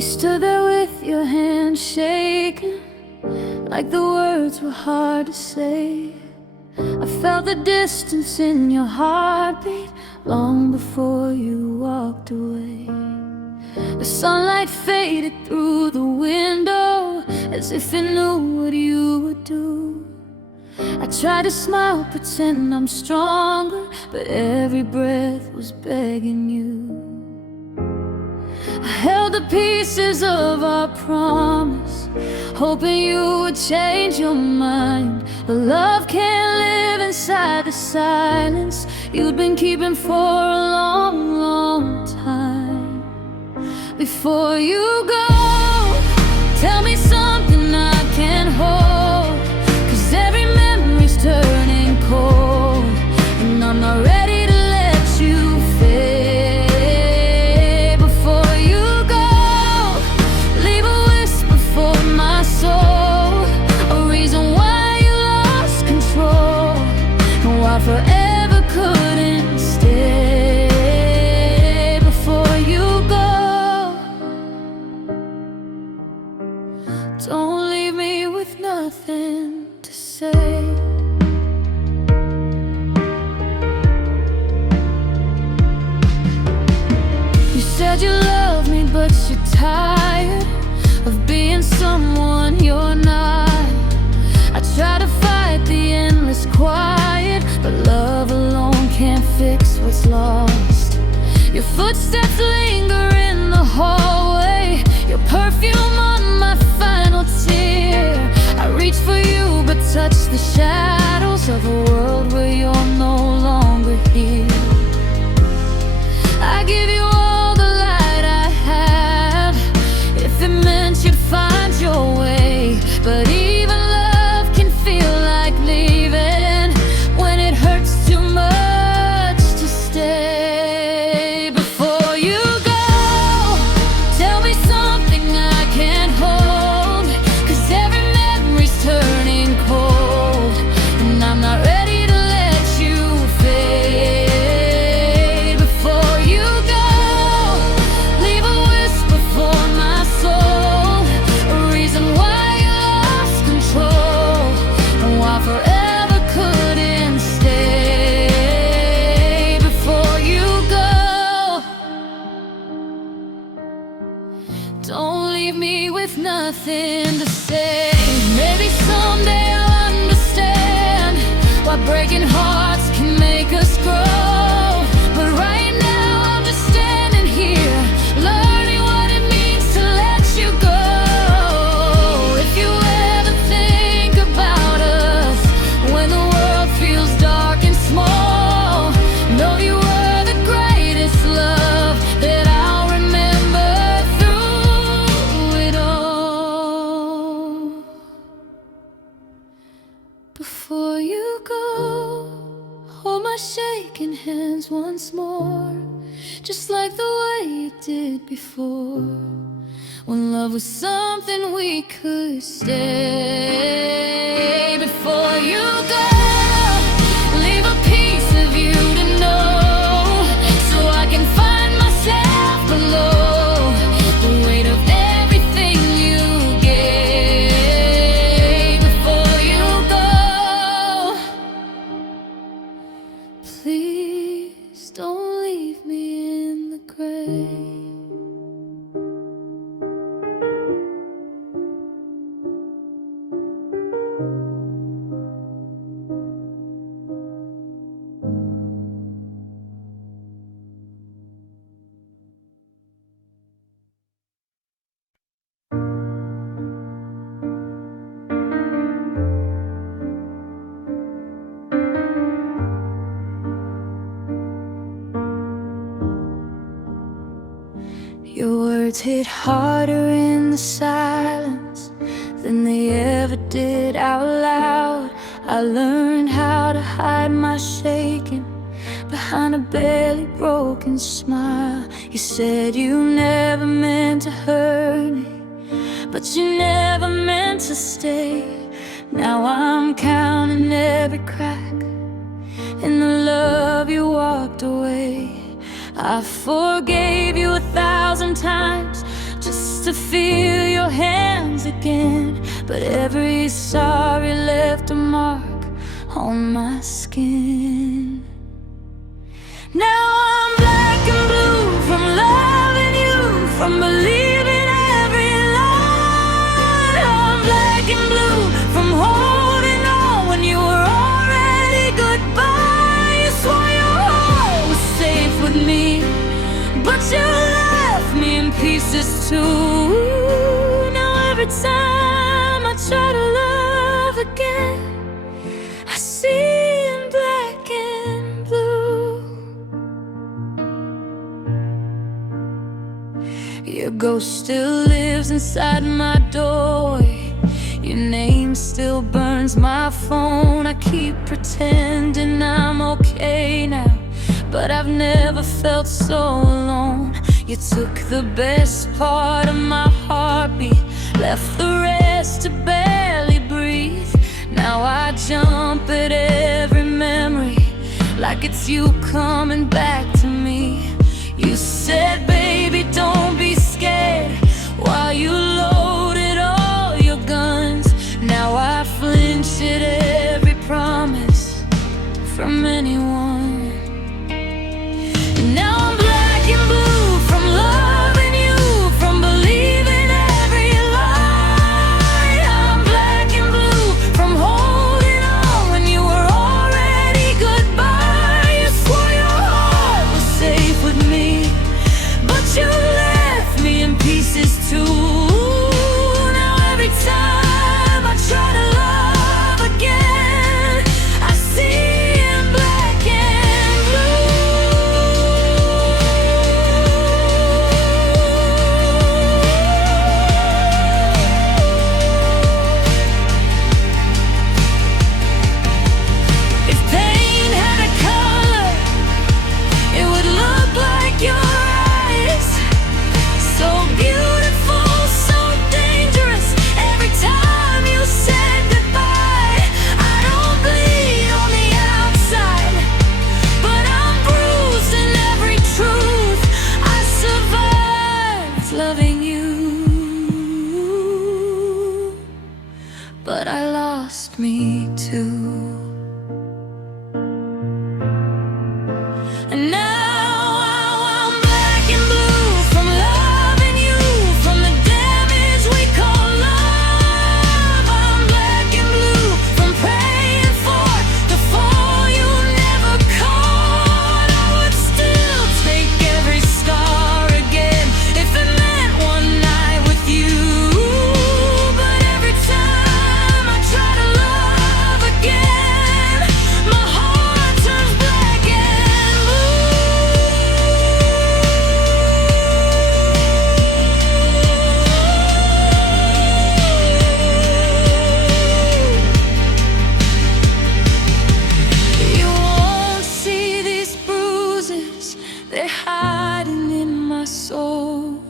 You stood there with your hand shaking, like the words were hard to say. I felt the distance in your heartbeat long before you walked away. The sunlight faded through the window as if it knew what you would do. I tried to smile, pretend I'm stronger, but every breath was begging you. I held the pieces of our promise, hoping you would change your mind. But love can't live inside the silence you'd been keeping for a long, long time. Before you go, tell me something I can hold, 'cause every memory's turning cold, and I'm not ready to let you fade. Before you go, leave a whisper for my soul, a reason why you lost control, and why forever couldn't stay. Before you go, don't leave me with nothing to say. You said you love me, but you're tired of being someone you're not. I try to fight the endless quiet, but love alone can't fix what's lost. Your footsteps linger in the hallway, your perfume on my final tear. I reach for you but touch the shadows of a world where you're no longer here. I give you all the light I have, if it meant you'd find your way. But even love can feel like leaving when it hurts too much to stay. Before you go, tell me something I can't hold, 'cause every memory's turning cold, and I'm not ready to let you fade. Before you go, leave a whisper for my soul, a reason why you lost control, and why forever couldn't stay. Before you go, don't leave me with nothing to say. Maybe someday I'll understand why breaking hearts can make us grow. But right now I'm just standing here, learning what it means to let you go. If you ever think about us when the world feels dark and small, know you were the greatest love that I'll remember through it all. Before you go, hold my shaking hands once more, just like the way you did before, when love was something we could stay. Before you go, leave a piece of you to know, so I can find myself below the weight of everything you gave. Before you go, please don't leave me in the grave. Your words hit harder in the silence than they ever did out loud. I learned how to hide my shaking behind a barely broken smile. You said you never meant to hurt me, but you never meant to stay. Now I'm counting every crack in the love you walked away. I forgave you 1,000 times, just just to feel your hands again. But every sorry left a mark on my skin. Now I'm black and blue from loving you, from believing every lie. I'm black and blue from holding on when you were already goodbye. You swore your heart was safe with me, but you left me in pieces too. Now every time I try to love again, I see in black and blue. Your ghost still lives inside my doorway. Your name still burns my phone. I keep pretending I'm okay now, but I've never felt so alone. You took the best part of my heartbeat, left the rest to barely breathe. Now I jump at every memory like it's you coming back to me. You said, baby, don't be scared, while you loaded all your guns. Now I flinch at every promise from anyone. Now I'm black and blue from loving you, from believing every lie. I'm black and blue from holding on when you were already goodbye. You swore your heart was safe with me, but you left me in pieces too. Now every time I try to love again, I see in black and blue. If pain had a color, it would look like your eyes. So beautiful, so dangerous. Every time you said goodbye, I don't bleed on the outside, but I'm bruised in every truth. I survived loving you, but I lost me too. And now I'm black and blue from loving you, from the damage we call love. I'm black and blue from praying for the fall you never caught. I would still take every scar again if it meant one night with you. But every time I try to love again, my heart turns black and blue. You won't see these bruises, they're hiding in my soul.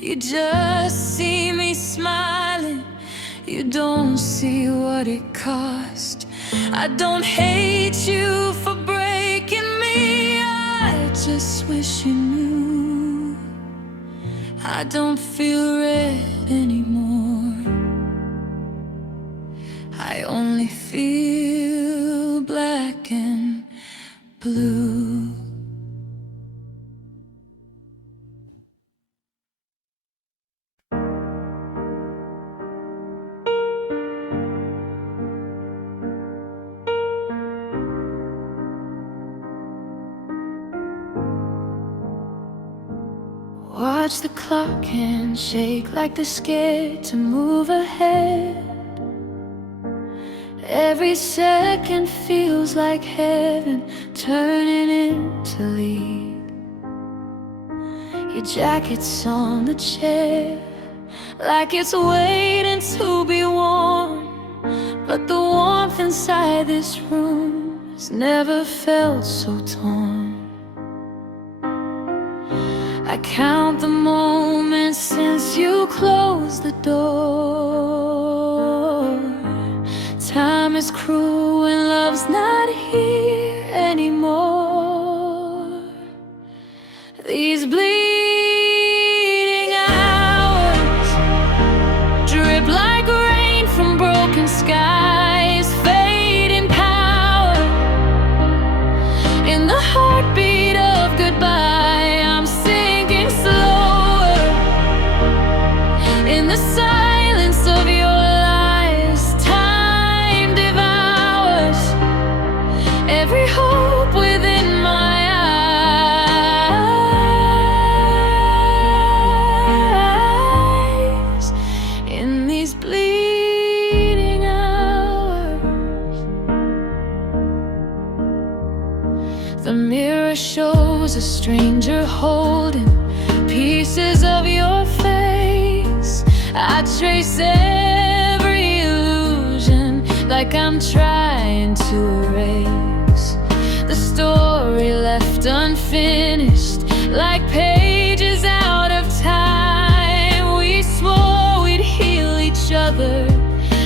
You just see me smiling, you don't see what it cost. I don't hate you for breaking me, I just wish you knew I don't feel red anymore. I only feel black and blue. Watch the clock and shake like they're scared to move ahead. Every second feels like heaven turning into leave. Your jacket's on the chair like it's waiting to be worn, but the warmth inside this room has never felt so torn. I count the moments since you closed the door. Time is cruel when love's not here anymore. These bleeding hours In the silence of your lies, time devours every hope within my eyes. In these bleeding hours, the mirror shows a stranger holding pieces of your face. I trace every illusion like I'm trying to erase the story left unfinished, like pages out of time. We swore we'd heal each other,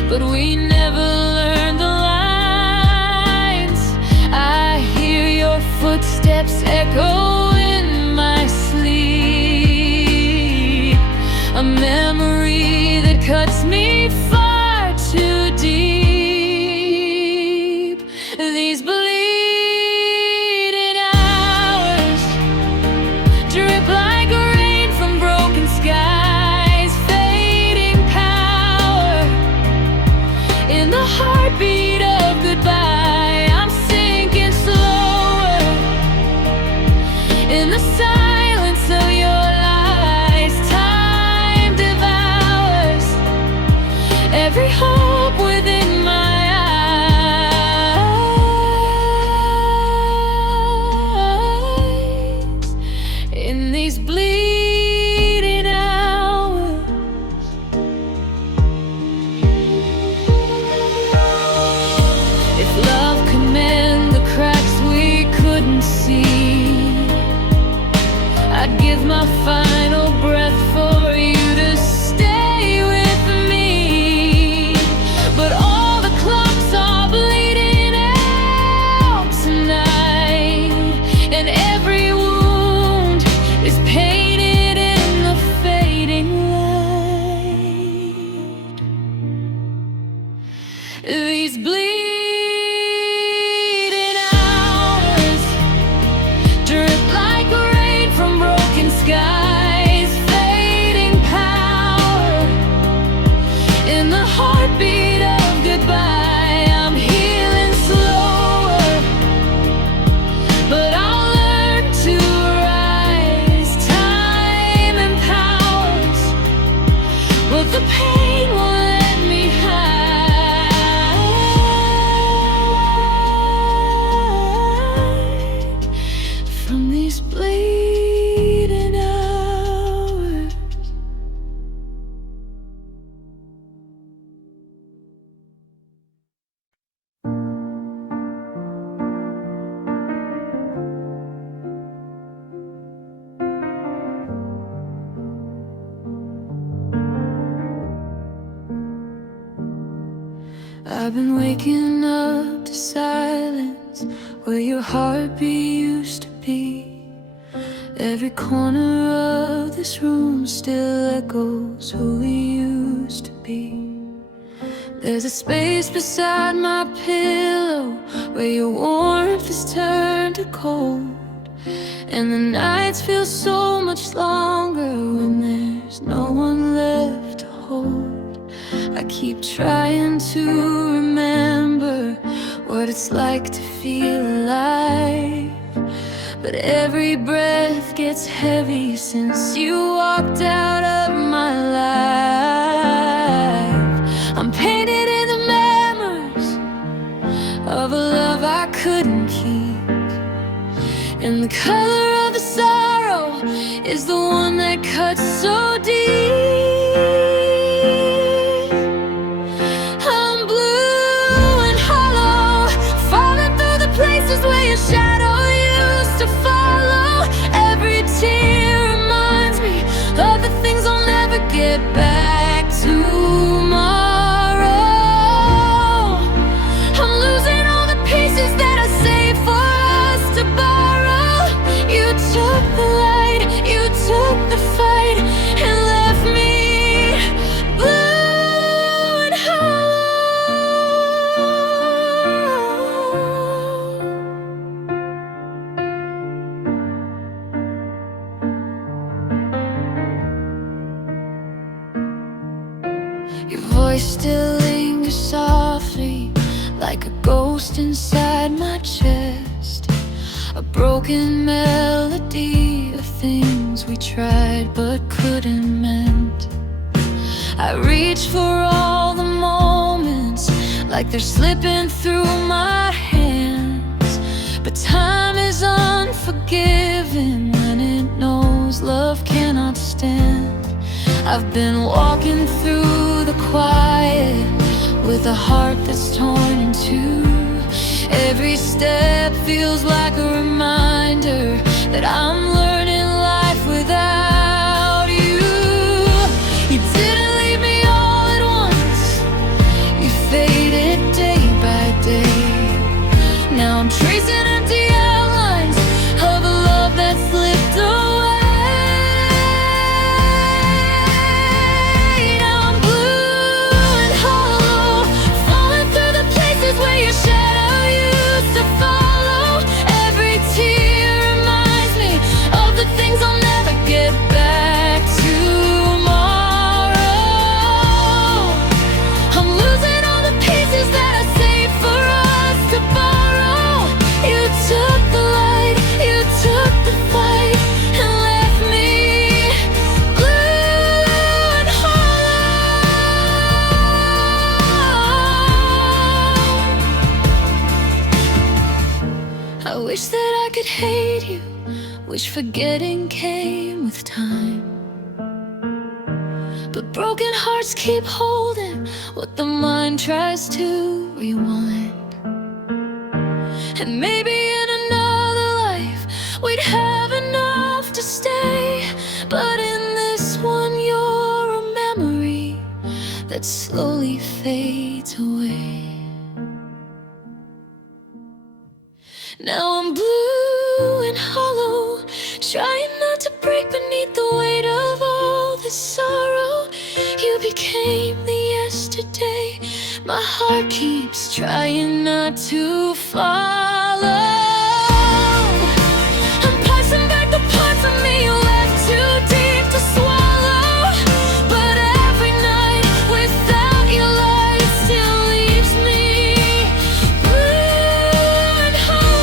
but we never learned the lines. I hear your footsteps echo in my sleep, a memory that cuts me far too deep. These bleeding hours drip like rain from broken skies, fading power in the heartbeat of goodbye. I'm sinking slower in the silence of your lies. Time devours every hope within my eyes. In these bleeding hours, if love could mend the cracks we couldn't see, I'd give my final breath for you to stay with me. But all the clocks are bleeding out tonight, and every wound is painted in the fading light. These bleeding hours drip like rain from broken skies, fading power in the heartbeat of goodbye. I'm healing slower, but I'll learn to rise. Time empowers, but the pain won't let me hide from these bleeding hours. I've been waking up to silence where your heartbeat used to be. Every corner of this room still echoes who we used to be. There's a space beside my pillow where your warmth has turned to cold, and the nights feel so much longer when there's no one left to hold. I keep trying to remember what it's like to feel alive, but every breath gets heavy since you walked out of my life. I'm painted in the memories of a love I couldn't keep, and the color of the sorrow is the one that cuts so deep. Where your shadow used to follow, every tear reminds me of the things I'll never get back tomorrow. I'm losing all the pieces that I saved for us to borrow. You Your voice still lingers softly, like a ghost inside my chest. A broken melody of things we tried but couldn't mend. I reach for all the moments like they're slipping through my hands. But time is unforgiving when it knows love cannot stand. I've been walking through the quiet with a heart that's torn in two. Every step feels like a reminder that I'm learning life without you. You didn't leave me all at once, you faded day by day. Now I'm tracing empty outlines of a love that slipped away. Now I'm blue and hollow, falling through the places where your shadow used to follow. Every tear reminds me of the things I'll never get back tomorrow. I'm losing all the pieces that I saved for us to borrow. You took the light, you took the fight, and left me blue and hollow. I wish that I could hate you, wish forgetting came with time. But broken hearts keep holding what the mind tries to rewind. And maybe in another life we'd have enough to stay, but in this one you're a memory that slowly fades away. Now I'm blue and hollow, trying not to break beneath the weight of all this sorrow. You became the yesterday my heart keeps trying not to follow. I'm passing back the parts of me you left too deep to swallow. But every night without your light still leaves me blue and hollow.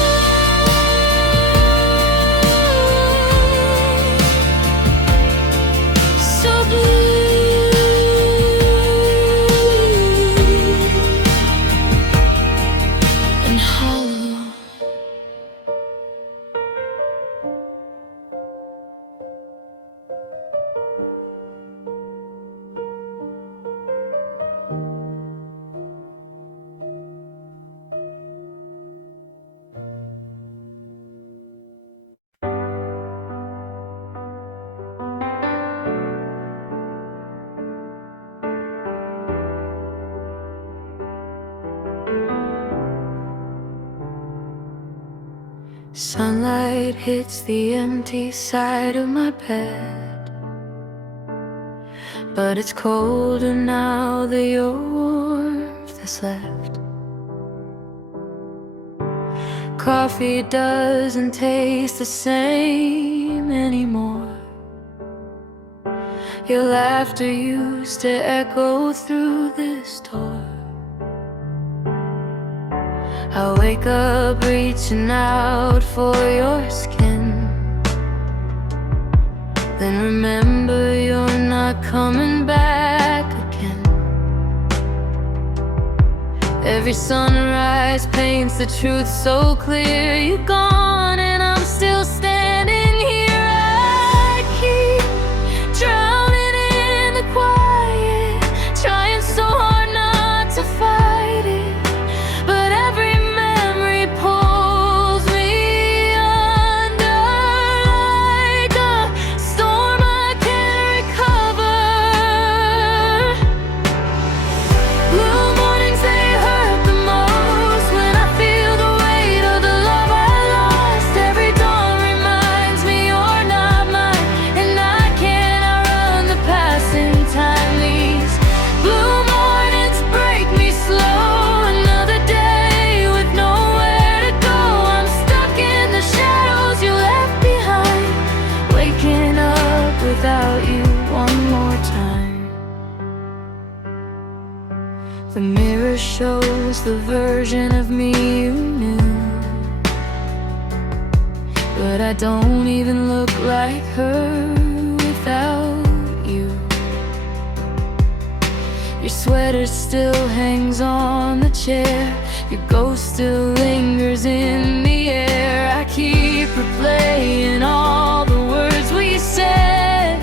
So blue and hollow. Sunlight hits the empty side of my bed, but it's colder now, the warmth that's left. Coffee doesn't taste the same anymore. Your laughter used to echo through this door. I wake up reaching out for your skin, then remember you're not coming back again. Every sunrise paints the truth so clear. You're gone and I'm still standing here. I keep drowning in the quiet, trying so hard not to fight it, but every memory pulls me under like a storm I can't recover. Blue mornings, they hurt the most when I feel the weight of the love I lost. Every dawn reminds The mirror shows the version of me you knew, but I don't even look like her without you. Your sweater still hangs on the chair, your ghost still lingers in the air. I keep replaying all the words we said,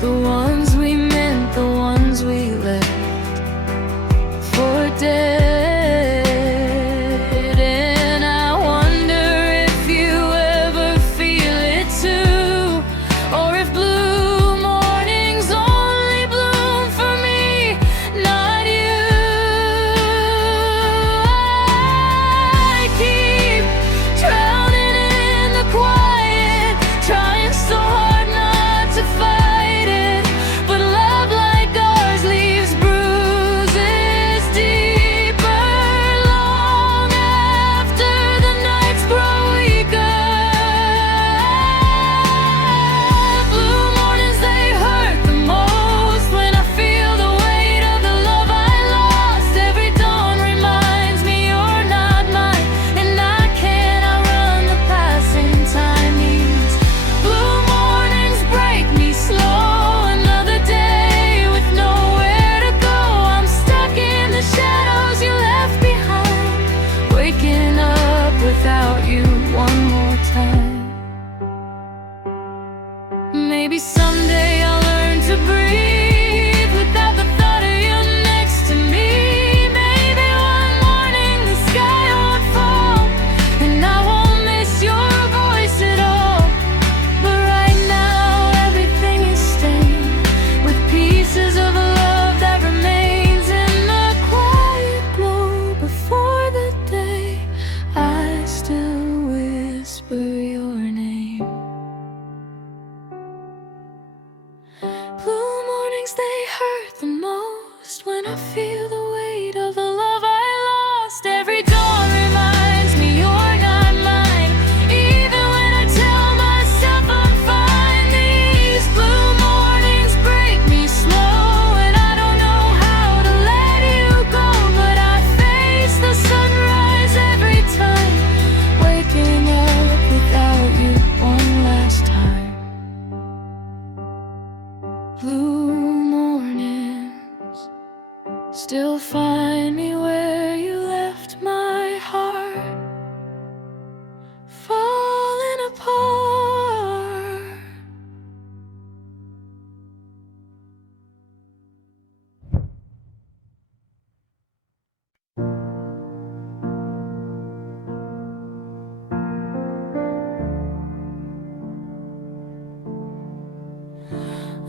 the ones we meant, the ones we left for dead. And I wonder if you ever feel it too, or if blue mornings only bloom for me, not you. I keep drowning in the quiet, trying so hard not to fight it, but love like ours leaves bruises deeper long after the nights grow weaker. Blue mornings, they hurt the most when I feel the weight of the love I lost. Every dawn reminds me you're not mine, and I can't outrun the passing time needs. Blue mornings break me slow, another day with nowhere to go. I'm stuck in the shadows you left behind, waking up without you one more time. Maybe someday I'll learn to breathe without the thought of you next to me. Maybe one morning the sky won't fall, and I won't miss your voice at all. But right now everything is stained with pieces of a love that remains in the quiet glow before the day. I still whisper your name. Blue mornings, they hurt the most when I feel the weight of the love I lost. Every dawn reminds me you're not mine, even when I tell myself I'm fine. These blue mornings break me slow, and I don't know how to let you go, but I face the sunrise every time, waking up without you one last time. Blue mornings still find me where you left my heart, falling apart.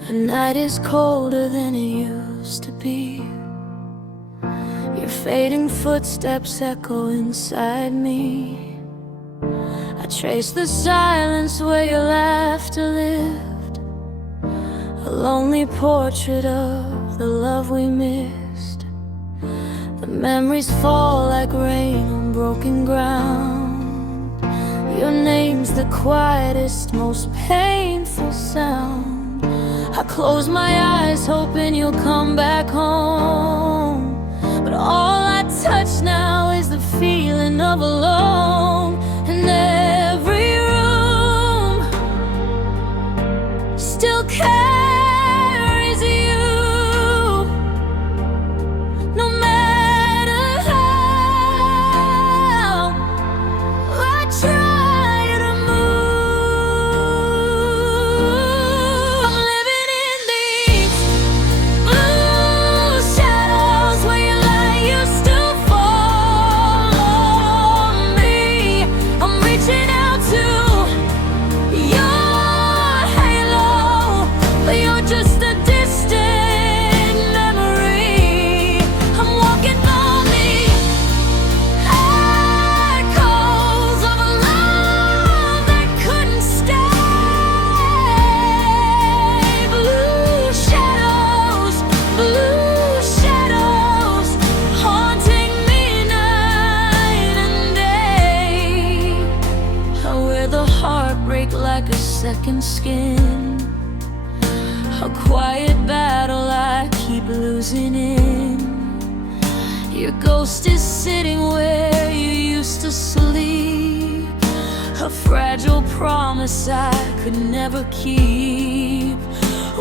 The night is colder than it used to be. Your fading footsteps echo inside me. I trace the silence where your laughter lived, a lonely portrait of the love we missed. The memories fall like rain on broken ground. Your name's the quietest, most painful sound. I close my eyes hoping you'll come back home, but all I touch now is the feeling of alone. And every room still carries you, no matter how I try to move. I'm living in these blue shadows where your light used to fall on me. I'm reaching out to your halo, but you're just a distant memory. I'm walking lonely echoes of a love that couldn't stay. Blue shadows haunting me night and day. I wear the heartbreak like a second skin, a quiet battle I keep losing in. Your ghost is sitting where you used to sleep, a fragile promise I could never keep.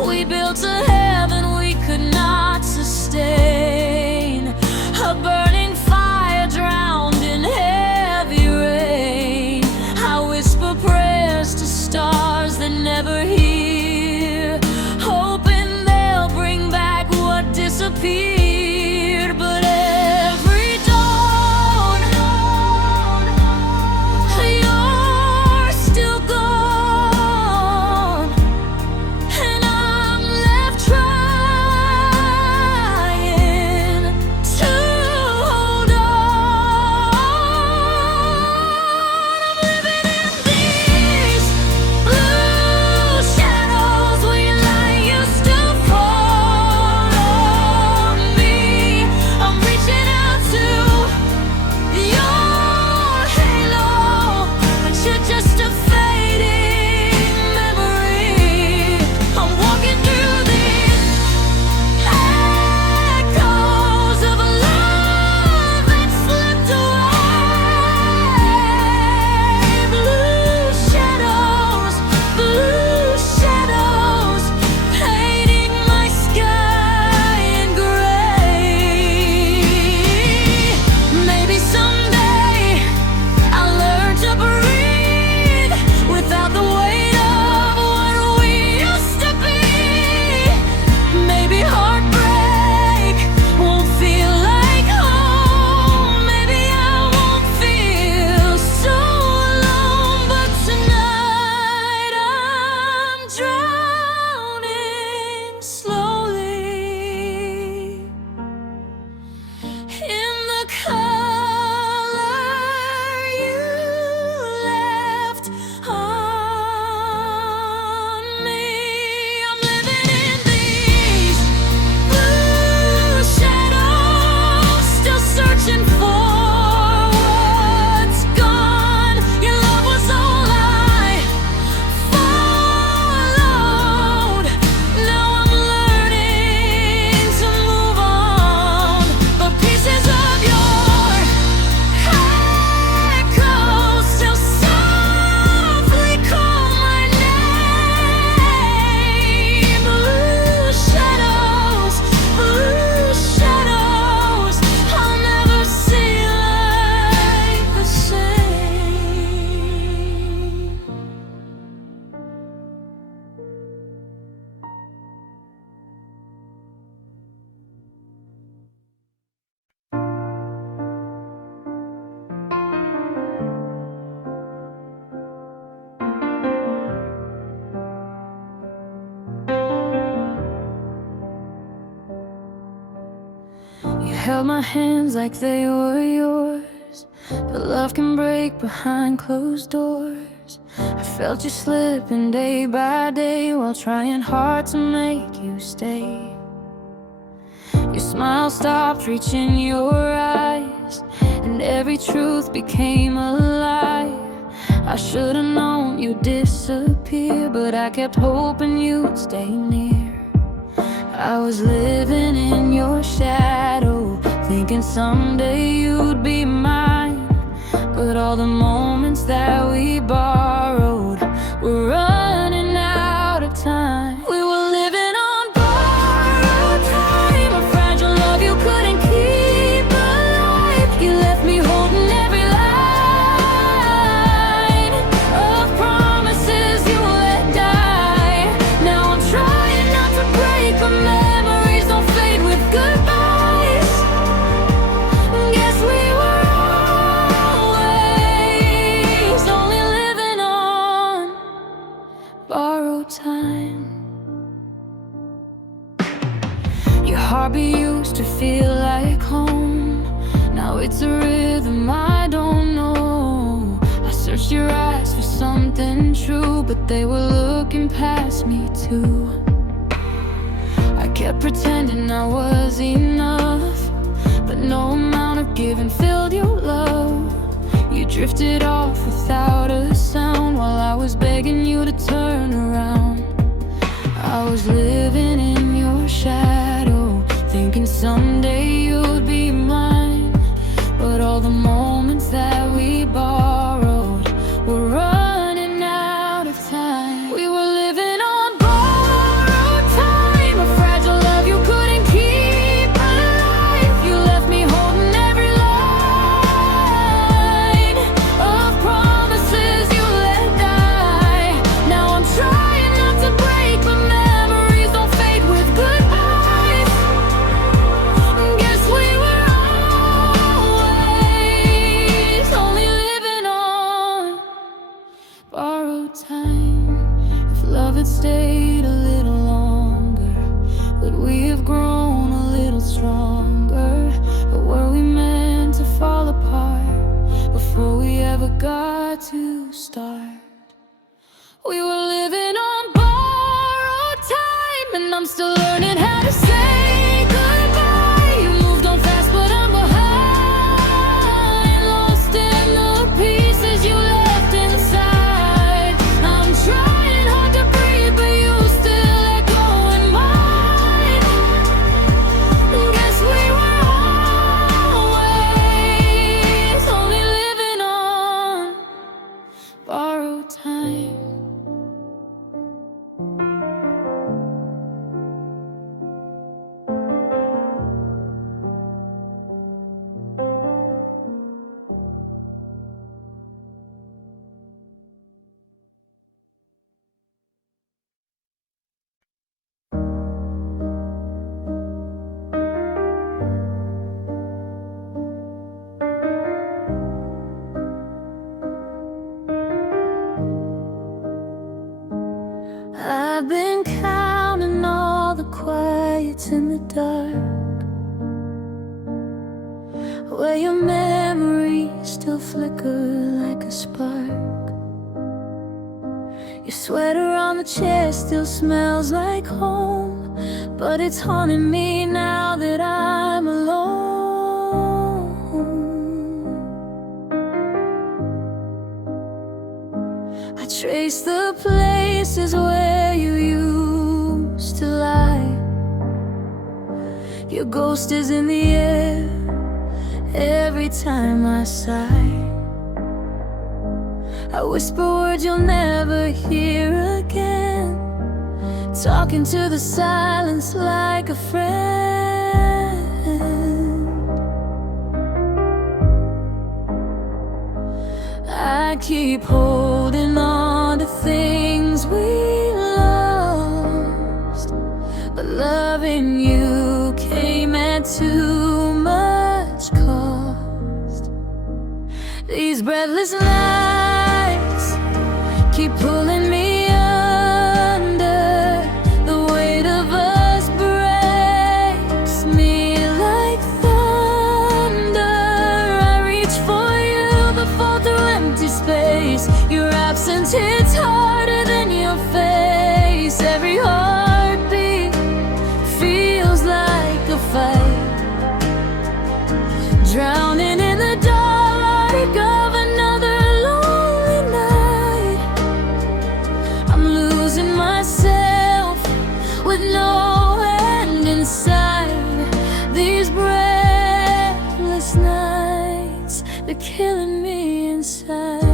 We built a heaven we could not sustain, a burning fire drowned in heavy rain. I whisper prayers to stars that never hear, hoping they'll bring back what disappeared. But every dawn, you're still gone, and I'm left trying to hold on. I'm living in these blue shadows where your light used to fall on me. I'm reaching out to your halo, but you're just a fading memory. I'm walking through these echoes of a love that slipped away. Blue shadows, painting my sky in gray. Maybe someday I'll learn to breathe without the weight of what we used to be. Maybe heartbreak won't feel like home. Maybe I won't feel so alone. But tonight I'm drowning slowly in the color you left on me. I'm living in these blue shadows, still searching for what's gone. Your love was all I followed. Now I'm learning to move on, but pieces of your echoes still softly call my name. Blue shadows, I'll never see life the same. You held my hands like they were yours, but love can break behind closed doors. I felt you slipping day by day while trying hard to make you stay. Your smile stopped reaching your eyes, and every truth became a lie. I should've known you'd disappear, but I kept hoping you'd stay near. I was living in your shadow, thinking someday you'd be mine. But all the moments that we borrowed were running out of time. We were living on borrowed time, a fragile love you couldn't keep alive. You left me holding every line of promises you let die. Now I'm trying not to break, but memories don't fade with goodbyes. Guess we were always only living on borrowed time. Your heartbeat used to feel like home. Now it's a rhythm I don't know. I searched your eyes for something true, but they were looking past me too. I kept pretending I was enough, but no amount of giving filled your love. You drifted off without a sound while I was begging you to turn around. I was living in your shadow, thinking someday you'd be mine. all the moments that we borrowed. We're running out of time. We were living on borrowed time, a fragile love you couldn't keep alive. You left me holding every line of promises you let die. Now I'm trying not to break, but memories don't fade with goodbyes. Guess we were always only living on borrowed time. If love had stayed a little longer, would we have grown a little stronger? Or were we meant to fall apart before we ever got to start? We were living on borrowed time, and I'm still learning how to say goodbye. You moved on fast, but I'm behind, lost in the pieces you left inside. I'm trying hard to breathe, but you still let go in mine. Guess we were always only living on borrowed time. I've been counting all the quiets in the dark, where your memories still flicker like a spark. Your sweater on the chair still smells like home, but it's haunting me now that I'm alone. I trace the places where you used to lie. Your ghost is in the air every time I sigh. I whisper words you'll never hear again, talking to the silence like a friend. I keep holding on to things we lost, but loving you came at too much cost. These breathless nights keep pulling me under. The weight of us breaks me like thunder. I reach for you but fall through empty space. Your absence hits harder than your face. Every heartbeat feels like a fight, drowning in the dark of another lonely night. I'm losing myself with no end in sight. These breathless nights, they're killing me inside.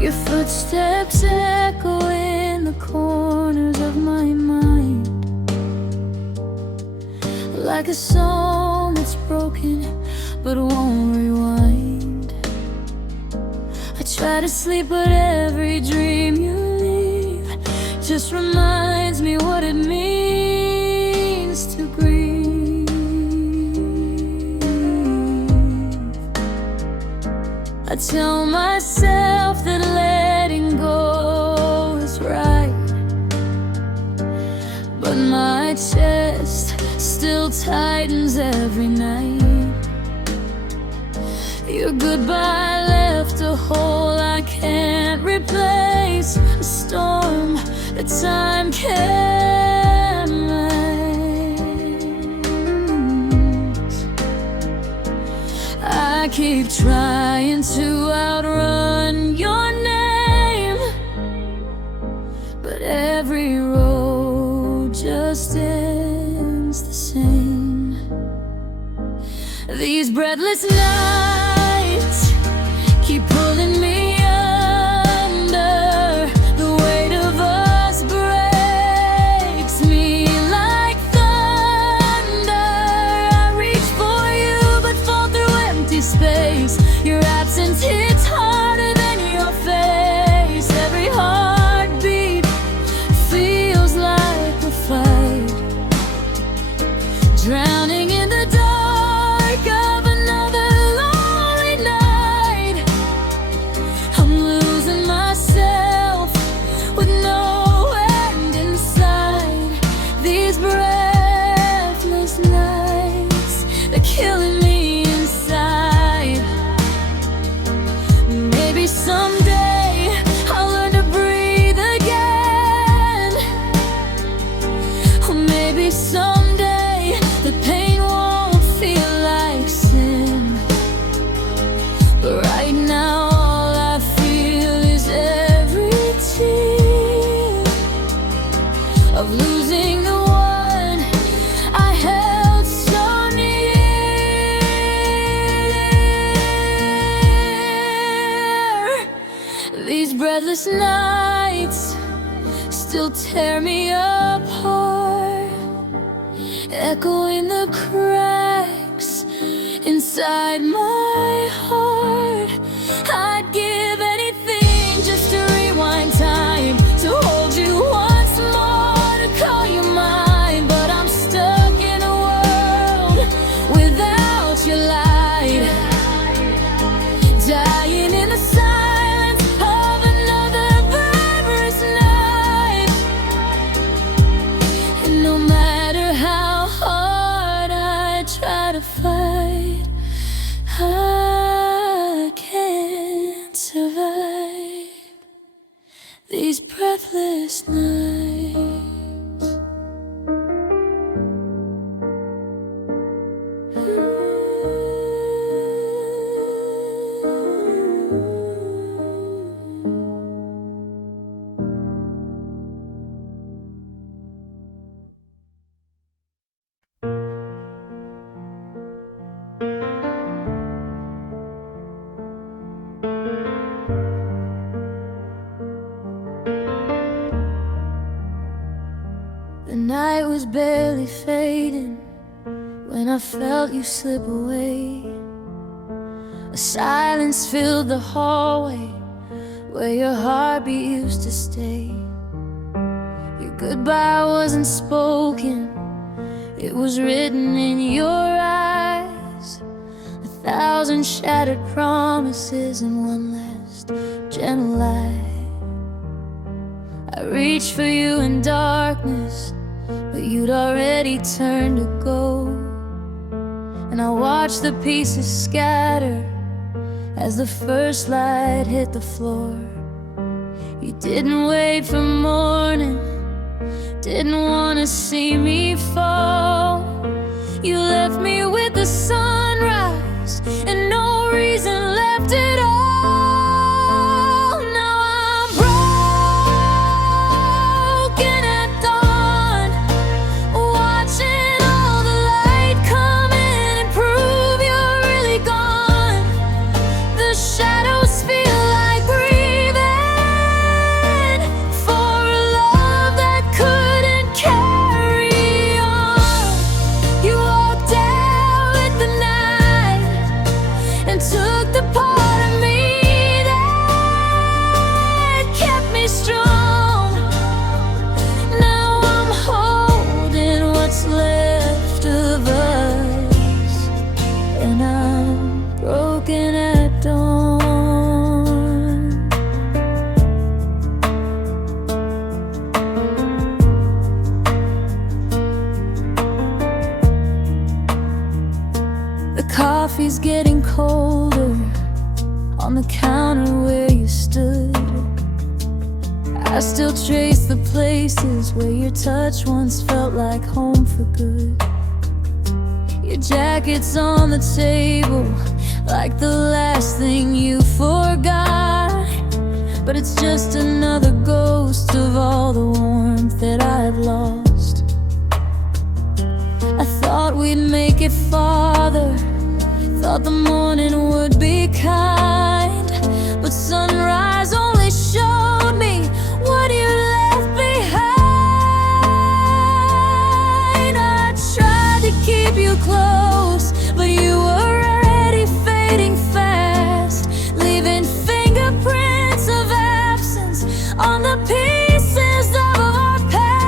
Your footsteps echo in the corners of my mind, like a song that's broken but won't rewind. I try to sleep but every dream you leave just reminds me what it means to grieve. I tell myself that letting go is right, but my chest still tightens every night. Your goodbye left a hole I can't replace, a storm that time can't rise. I keep trying to outrun your name. breathless nights keep pulling me under. The weight of us breaks me like thunder. I reach for you but fall through empty space. Your absence hits harder than your face. Every heartbeat feels like a fight, drowning in the dark of another lonely night. I'm losing myself with no end in sight. These breathless nights, they're killing me inside. Maybe someday I'll learn to breathe again. Or maybe someday the pain won't feel like sin. But right now all I feel is every tear of losing the one I held so near. These breathless nights still tear me apart, echoing the cracks inside my heart. I'd give anything just to rewind time, to hold you once more, to call you mine. But I'm stuck in a world without your light, dying in the silence of another vibrant night. And no matter how hard I try to fight, I can't survive these breathless nights. The night was barely fading when I felt you slip away. A silence filled the hallway where your heartbeat used to stay. Your goodbye wasn't spoken, it was written in your eyes. 1,000 shattered promises and one last gentle lie. I reached for you in darkness, but you'd already turned to gold. And I watched the pieces scatter as the first light hit the floor. You didn't wait for morning, didn't want to see me fall. You left me with the sunrise and no reason left at all. Now I'm broken at dawn, watching all the light come in and prove you're really gone. The shadows feel like breathing for a love that couldn't carry on. You walked out with the night and took the part of me that kept me strong. Now I'm holding what's left of us, and I'm broken at dawn. The coffee's getting colder on the counter where you stood. I still trace the places where your touch once felt like home for good. Your jacket's on the table like the last thing you forgot, but it's just another ghost of all the warmth that I've lost. I thought we'd make it farther, Thought the morning would be kind, but sunrise only showed me what you left behind. I tried to keep you close, but you were already fading fast, leaving fingerprints of absence on the pieces of our past.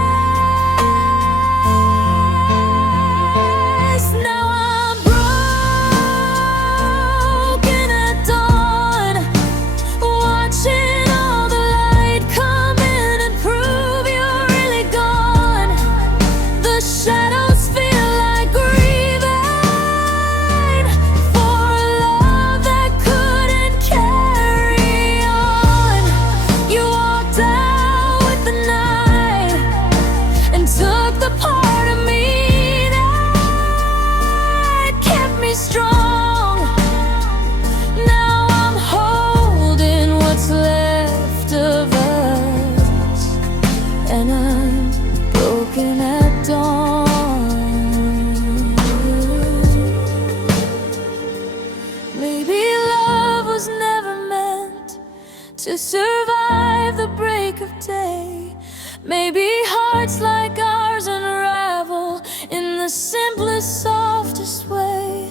Now I'm broken at dawn, watching all the light come in and prove you're really gone. The shadows feel like grieving for a love that couldn't carry on. You walked out with the night and took the part of me that kept me strong. Now I'm holding what's left of us, and I'm broken at dawn. Maybe love was never meant to survive the break of day. Maybe hearts like ours unravel in the simplest, softest way.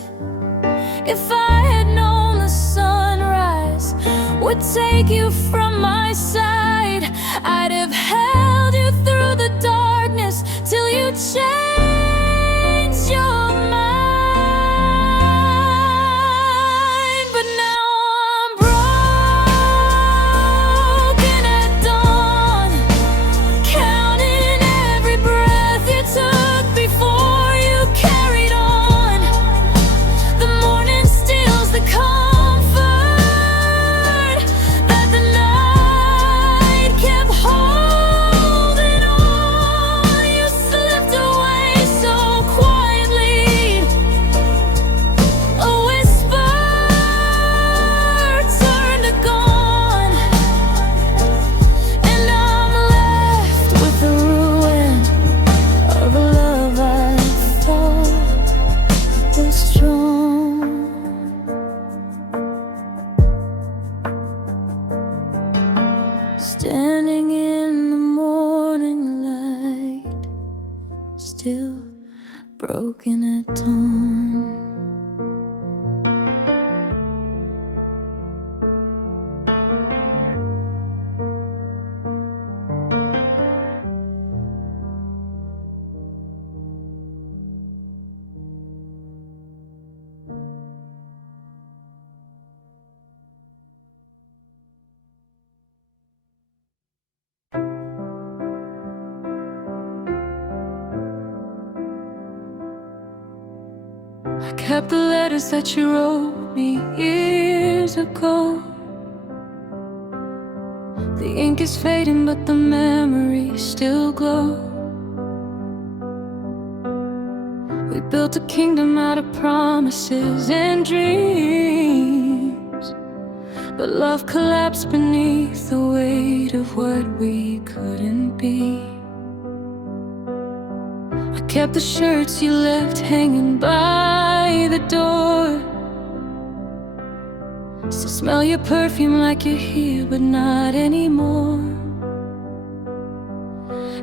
If I had known the sunrise would take you from my side, I'd have held you through the darkness till you changed your mind. But now I'm broken at dawn, counting every breath you took before you carried on. The morning steals the comfort that the night kept holding on. You slipped away so quietly, a whisper turned to gone, and I'm left with the ruin of a love I thought was strong. Standing in the morning light, still broken at dawn. I kept the letters that you wrote me years ago. The ink is fading, but the memories still glow. We built a kingdom out of promises and dreams, but love collapsed beneath the weight of what we couldn't be. I kept the shirts you left hanging by the door. Still smell your perfume like you're here, but not anymore.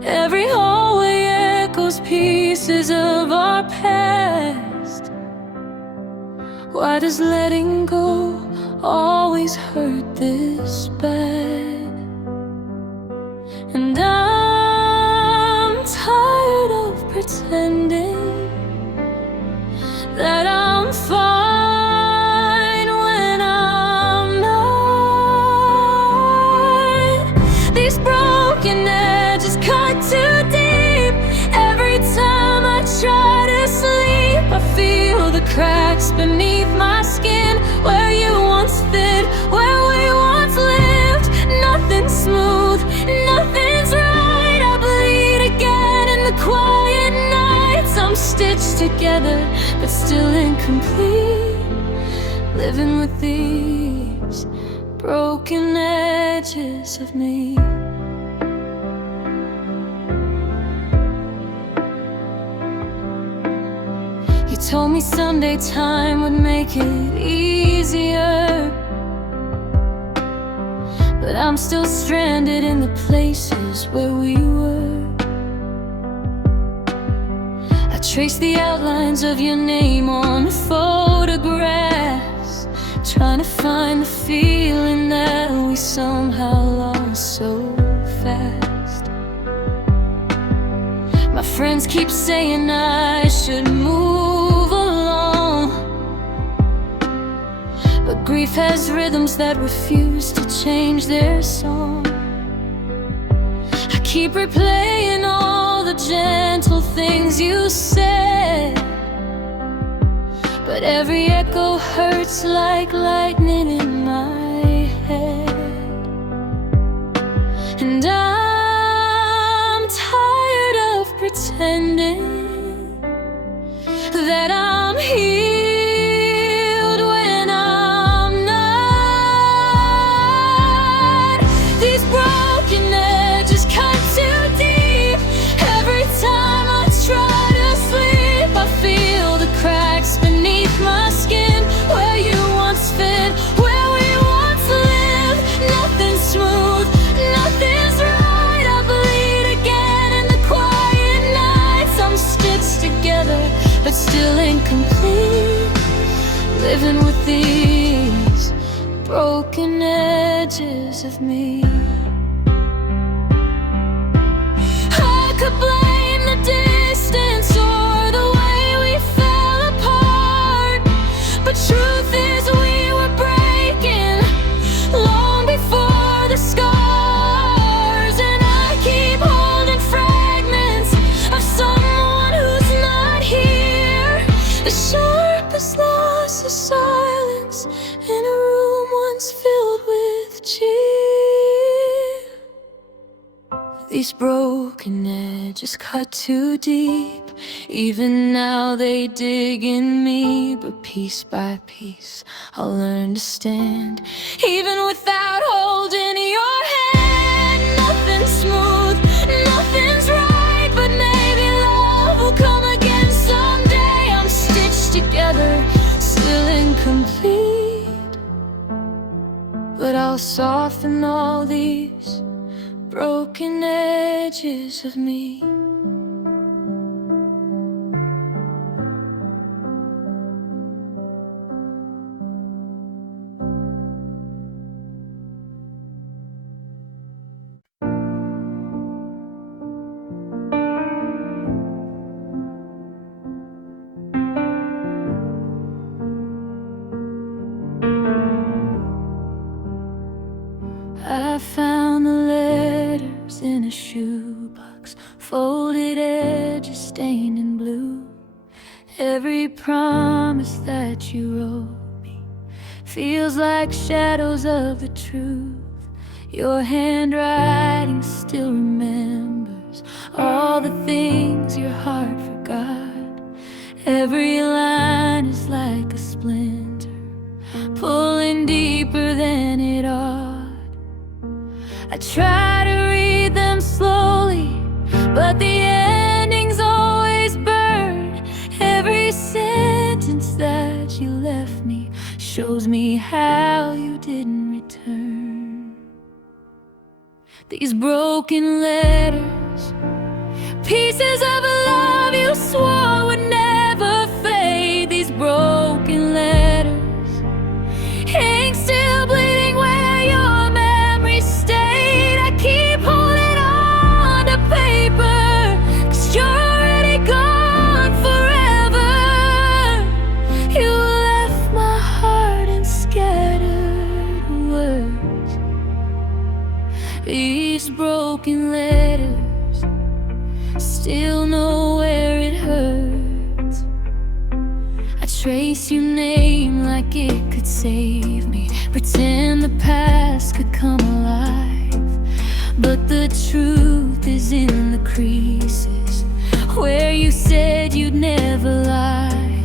Every hallway echoes pieces of our past. Why does letting go always hurt this bad? And I'm tired of pretending that I'm fine when I'm not. These broken edges cut too deep. Every time I try to sleep, I feel the cracks beneath my skin. Where you once fit, where we once lived, nothing's smooth, nothing's right. I bleed again in the quiet nights. I'm stitched together, but still incomplete, living with these broken edges of me. You told me someday time would make it easier, but I'm still stranded in the places where we were. I trace the outlines of your name on photographs, trying to find the feeling that we somehow lost so fast. My friends keep saying I should move along, but grief has rhythms that refuse to change their song. I keep replaying all the gentle things you said, but every echo hurts like lightning in my head. And I'm tired of pretending that I'm healed when I'm not. These broken edges cut too deep. Every time I try to sleep, I feel the cracks beneath my skin. Where you once fit, where we once lived, nothing's smooth, nothing's right. I bleed again in the quiet nights. I'm stitched together, but still incomplete, living with these broken edges of me. I could blame the distance or the way we fell apart, but truth is we were breaking long before the scars. And I keep holding fragments of someone who's not here. The sharpest loss is silence in a room once filled with cheer. These broken edges cut too deep. Even now they dig in me, but piece by piece I'll learn to stand. Even without holding your hand, nothing's smooth, nothing's right, but maybe love will come again someday. I'm stitched together, still incomplete, but I'll soften all these broken edges of me. I found the letters in a shoebox, folded edges stained in blue. Every promise that you wrote me feels like shadows of the truth. Your handwriting still remembers all the things your heart forgot. Every line is like a splinter, pulling deeper than it ought. I try to read them slowly, but the endings always burn. Every sentence that you left me shows me how you didn't return. These broken letters, pieces of a love you swore would never fade. These broken letters, ink still bleeding where your memory stayed. I keep holding on to paper, 'cause you're already gone forever. You left my heart in scattered words. These broken letters still know where it hurts. I trace your name like it could save me, pretend the past could come alive, but the truth is in the creases where you said you'd never lie.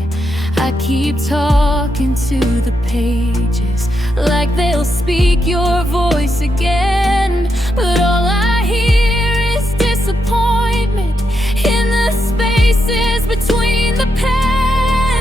I keep talking to the pages like they'll speak your voice again, but all I hear is disappointment in the spaces between the pen.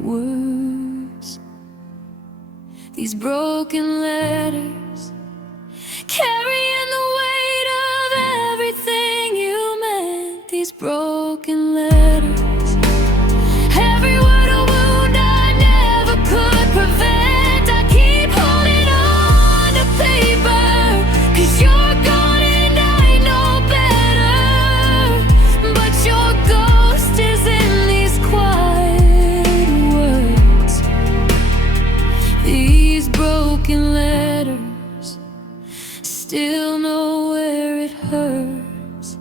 words. These broken letters carrying the weight of everything you meant. These broken letters, every word a wound I never could prevent. I keep holding on to paper, 'cause you're gone and I know better. But your ghost is in these quiet words. These broken letters still know where it hurts.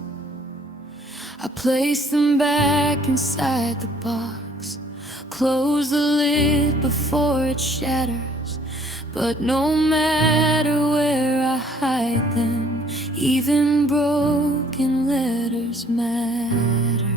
I place them back inside the box, close the lid before it shatters. But no matter where I hide them, even broken letters matter.